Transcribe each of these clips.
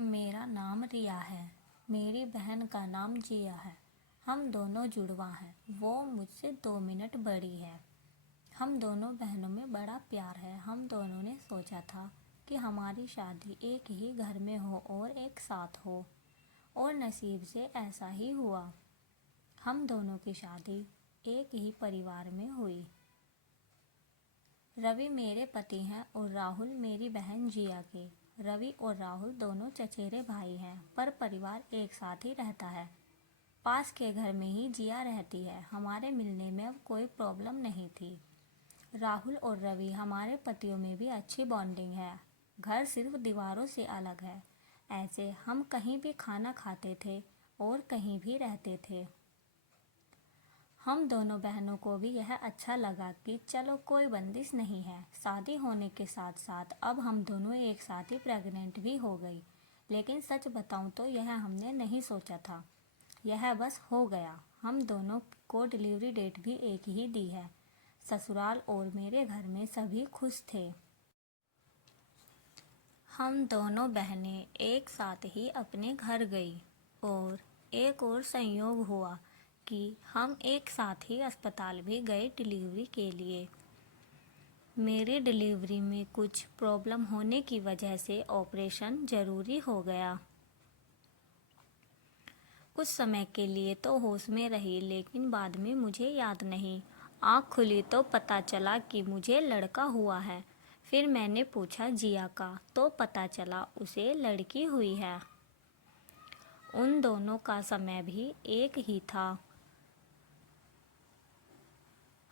मेरा नाम रिया है। मेरी बहन का नाम जिया है। हम दोनों जुड़वा हैं। वो मुझसे 2 मिनट बड़ी है। हम दोनों बहनों में बड़ा प्यार है। हम दोनों ने सोचा था कि हमारी शादी एक ही घर में हो और एक साथ हो, और नसीब से ऐसा ही हुआ। हम दोनों की शादी एक ही परिवार में हुई। रवि मेरे पति हैं और राहुल मेरी बहन जिया के। रवि और राहुल दोनों चचेरे भाई हैं, पर परिवार एक साथ ही रहता है। पास के घर में ही जिया रहती है। हमारे मिलने में अब कोई प्रॉब्लम नहीं थी। राहुल और रवि हमारे पतियों में भी अच्छी बॉन्डिंग है। घर सिर्फ दीवारों से अलग है। ऐसे हम कहीं भी खाना खाते थे और कहीं भी रहते थे। हम दोनों बहनों को भी यह अच्छा लगा कि चलो कोई बंदिश नहीं है। शादी होने के साथ साथ अब हम दोनों एक साथ ही प्रेग्नेंट भी हो गई। लेकिन सच बताऊं तो यह हमने नहीं सोचा था। यह बस हो गया। हम दोनों को डिलीवरी डेट भी एक ही दी है। ससुराल और मेरे घर में सभी खुश थे। हम दोनों बहनें एक साथ ही अपने घर गई और एक और संयोग हुआ कि हम एक साथ ही अस्पताल भी गए डिलीवरी के लिए। मेरी डिलीवरी में कुछ प्रॉब्लम होने की वजह से ऑपरेशन ज़रूरी हो गया। कुछ समय के लिए तो होश में रही, लेकिन बाद में मुझे याद नहीं। आँख खुली तो पता चला कि मुझे लड़का हुआ है। फिर मैंने पूछा जिया का, तो पता चला उसे लड़की हुई है। उन दोनों का समय भी एक ही था।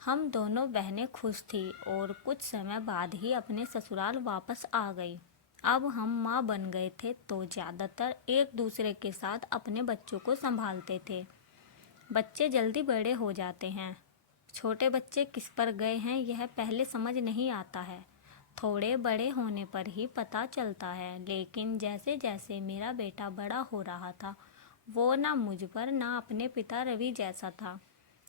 हम दोनों बहनें खुश थी और कुछ समय बाद ही अपने ससुराल वापस आ गई। अब हम माँ बन गए थे तो ज़्यादातर एक दूसरे के साथ अपने बच्चों को संभालते थे। बच्चे जल्दी बड़े हो जाते हैं। छोटे बच्चे किस पर गए हैं यह पहले समझ नहीं आता है। थोड़े बड़े होने पर ही पता चलता है। लेकिन जैसे जैसे मेरा बेटा बड़ा हो रहा था, वो ना मुझ पर ना अपने पिता रवि जैसा था,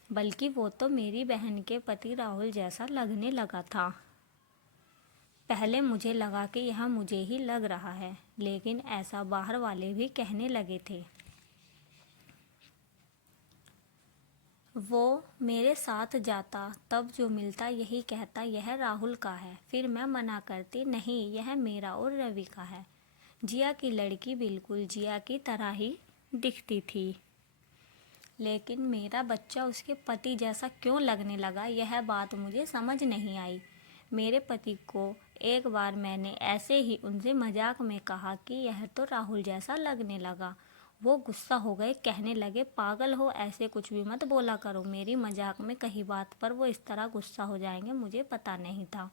बल्कि वो तो मेरी बहन के पति राहुल जैसा लगने लगा था। पहले मुझे लगा कि यह मुझे ही लग रहा है, लेकिन ऐसा बाहर वाले भी कहने लगे थे। वो मेरे साथ जाता तब जो मिलता यही कहता यह राहुल का है। फिर मैं मना करती, नहीं यह मेरा और रवि का है। जिया की लड़की बिल्कुल जिया की तरह ही दिखती थी, लेकिन मेरा बच्चा उसके पति जैसा क्यों लगने लगा यह बात मुझे समझ नहीं आई। मेरे पति को एक बार मैंने ऐसे ही उनसे मजाक में कहा कि यह तो राहुल जैसा लगने लगा। वो गुस्सा हो गए, कहने लगे पागल हो, ऐसे कुछ भी मत बोला करो। मेरी मजाक में कही बात पर वो इस तरह गुस्सा हो जाएंगे मुझे पता नहीं था,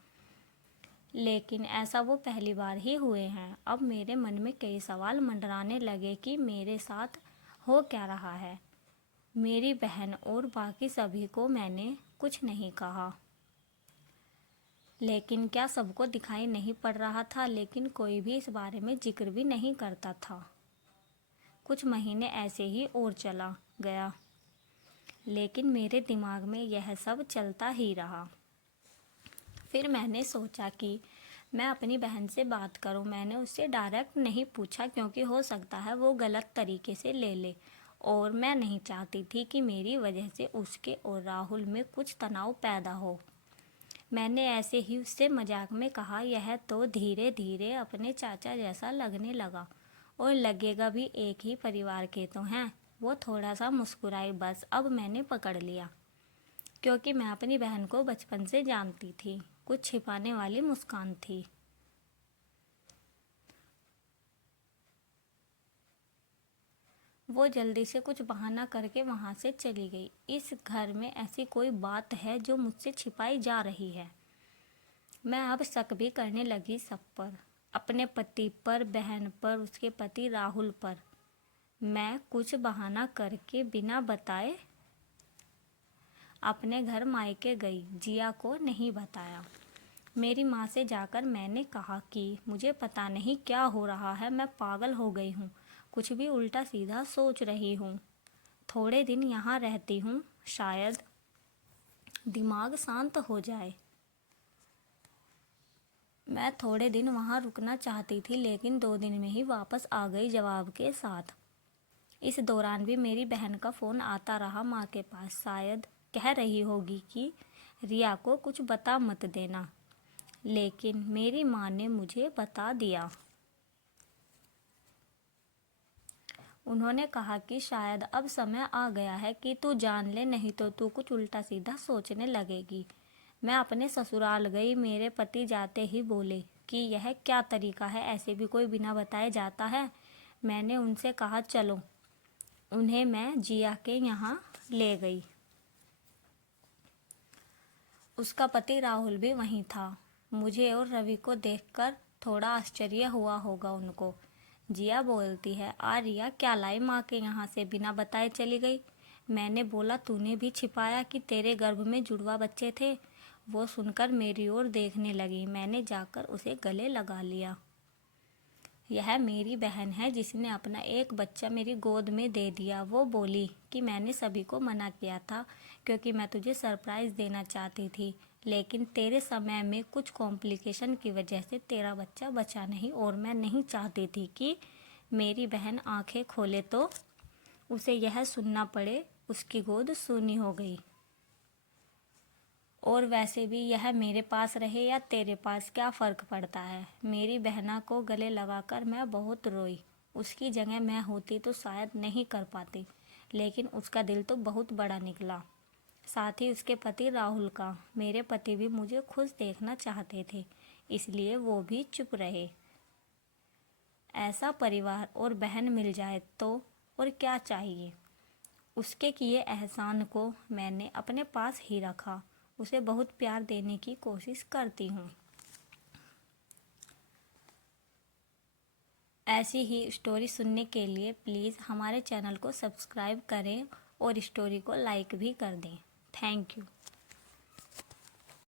लेकिन ऐसा वो पहली बार ही हुए हैं। अब मेरे मन में कई सवाल मंडराने लगे कि मेरे साथ हो क्या रहा है। मेरी बहन और बाकी सभी को मैंने कुछ नहीं कहा, लेकिन क्या सबको दिखाई नहीं पड़ रहा था। लेकिन कोई भी इस बारे में जिक्र भी नहीं करता था। कुछ महीने ऐसे ही और चला गया, लेकिन मेरे दिमाग में यह सब चलता ही रहा। फिर मैंने सोचा कि मैं अपनी बहन से बात करूं। मैंने उससे डायरेक्ट नहीं पूछा, क्योंकि हो सकता है वो गलत तरीके से ले ले, और मैं नहीं चाहती थी कि मेरी वजह से उसके और राहुल में कुछ तनाव पैदा हो। मैंने ऐसे ही उससे मजाक में कहा, यह तो धीरे धीरे अपने चाचा जैसा लगने लगा, और लगेगा भी, एक ही परिवार के तो हैं। वो थोड़ा सा मुस्कुराई, बस। अब मैंने पकड़ लिया, क्योंकि मैं अपनी बहन को बचपन से जानती थी। कुछ छिपाने वाली मुस्कान थी। वो जल्दी से कुछ बहाना करके वहाँ से चली गई। इस घर में ऐसी कोई बात है जो मुझसे छिपाई जा रही है। मैं अब शक भी करने लगी सब पर, अपने पति पर, बहन पर, उसके पति राहुल पर। मैं कुछ बहाना करके बिना बताए अपने घर मायके गई। जिया को नहीं बताया। मेरी माँ से जाकर मैंने कहा कि मुझे पता नहीं क्या हो रहा है, मैं पागल हो गई हूँ, कुछ भी उल्टा सीधा सोच रही हूँ। थोड़े दिन यहाँ रहती हूँ, शायद दिमाग शांत हो जाए। मैं थोड़े दिन वहाँ रुकना चाहती थी, लेकिन 2 दिन में ही वापस आ गई जवाब के साथ। इस दौरान भी मेरी बहन का फ़ोन आता रहा माँ के पास। शायद कह रही होगी कि रिया को कुछ बता मत देना, लेकिन मेरी माँ ने मुझे बता दिया। उन्होंने कहा कि शायद अब समय आ गया है कि तू जान ले, नहीं तो तू कुछ उल्टा सीधा सोचने लगेगी। मैं अपने ससुराल गई। मेरे पति जाते ही बोले कि यह क्या तरीका है, ऐसे भी कोई बिना बताए जाता है। मैंने उनसे कहा चलो। उन्हें मैं जिया के यहाँ ले गई। उसका पति राहुल भी वहीं था। मुझे और रवि को देखकर थोड़ा आश्चर्य हुआ होगा उनको। जिया बोलती है, आ रिया क्या लाई माँ के यहाँ से बिना बताए चली गई। मैंने बोला तूने भी छिपाया कि तेरे गर्भ में जुड़वा बच्चे थे। वो सुनकर मेरी ओर देखने लगी। मैंने जाकर उसे गले लगा लिया। यह मेरी बहन है जिसने अपना एक बच्चा मेरी गोद में दे दिया। वो बोली कि मैंने सभी को मना किया था क्योंकि मैं तुझे सरप्राइज़ देना चाहती थी, लेकिन तेरे समय में कुछ कॉम्प्लिकेशन की वजह से तेरा बच्चा बचा नहीं और मैं नहीं चाहती थी कि मेरी बहन आंखें खोले तो उसे यह सुनना पड़े उसकी गोद सूनी हो गई। और वैसे भी यह मेरे पास रहे या तेरे पास क्या फ़र्क पड़ता है। मेरी बहना को गले लगाकर मैं बहुत रोई। उसकी जगह मैं होती तो शायद नहीं कर पाती, लेकिन उसका दिल तो बहुत बड़ा निकला। साथ ही उसके पति राहुल का। मेरे पति भी मुझे खुश देखना चाहते थे, इसलिए वो भी चुप रहे। ऐसा परिवार और बहन मिल जाए तो और क्या चाहिए। उसके किए एहसान को मैंने अपने पास ही रखा। उसे बहुत प्यार देने की कोशिश करती हूँ। ऐसी ही स्टोरी सुनने के लिए प्लीज़ हमारे चैनल को सब्सक्राइब करें और स्टोरी को लाइक भी कर दें। Thank you.